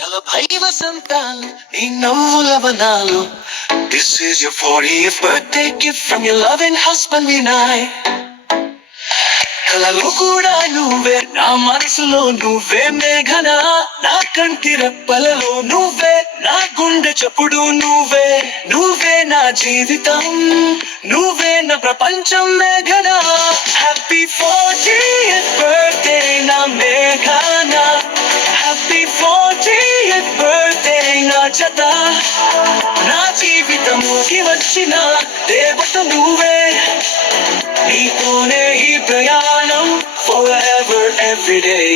నలభై వసంతాలు నీ నవ్వుల వనాలు. This is your 40th birthday gift from your loving husband Vinay. కలలో కూడా నువ్వే, నా మనసులో నువ్వే మేఘన, నా కంటి రెప్పలలో నువ్వే, నా గుండె చప్పుడు నువ్వే. నువ్వే నా జీవితం, నువ్వే నా ప్రపంచం మేఘన. హ్యాపీ 40th బర్త్డే నా మేఘన, హ్యాపీ 40th బర్త్డే నా జత. నా జీవితంలోకి వచ్చిన దేవత నువ్వే, నీతోనే ఈ ప్రయాణం forever every day.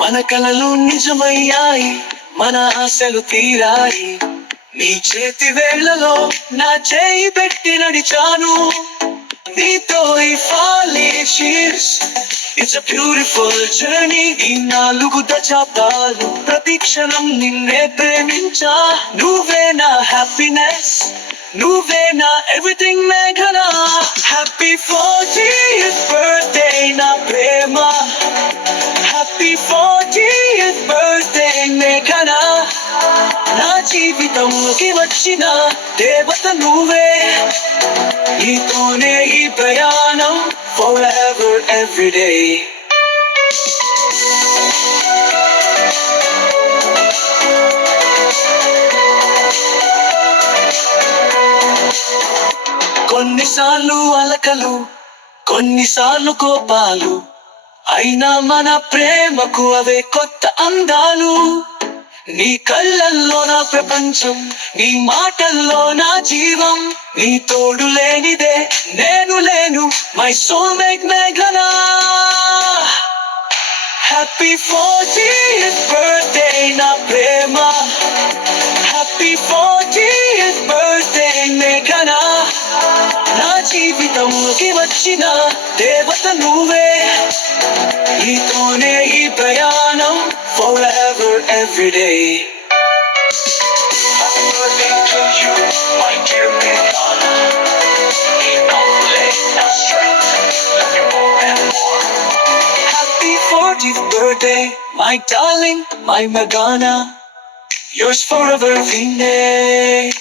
మన కలలు నిజమయ్యాయి, మన ఆశలు తీరాయి. నీ చేతి వేళ్లలో నా చేయి పెట్టి నడిచాను, నీతో ఈ ఫాలిష్ years. It's a beautiful journey. ఈ 4 దశాబ్దాలు ప్రతి క్షణం నిన్నే ప్రేమించా. నువ్వే నా హ్యాపీనెస్, నువ్వే నా ఎవ్రీథింగ్ మేఘన. హ్యాపీ 40th బర్త్డే నా ప్రేమ, హ్యాపీ 40th బర్త్డే మేఘన. నా జీవితంలోకి వచ్చిన దేవత నువ్వే, నీతోనే ఈ ప్రయాణం forever every day. కొన్నిసార్లు అలకలు, కొన్నిసార్లు కోపాలు, అయినా మన ప్రేమకు అవే కొత్త అందాలు. నీ కళ్ళల్లో నా ప్రపంచం, నీ మాటల్లో నా జీవం. నీ తోడు లేనిదే నేను లేను, మై సోల్మేట్ మేఘనా. హ్యాపీ 40th బర్త్డే నా ప్రేమ, హ్యాపీ 40th బర్త్డే మేఘనా. నా జీవితంలోకి వచ్చిన దేవత నువ్వే, నీతోనే ఈ ప్రయాణం forever every day. Happy birthday to you, my dear Meghana. Now strength, love you more and more. Happy 40th birthday, my darling, my Meghana. Yours forever, Vinay.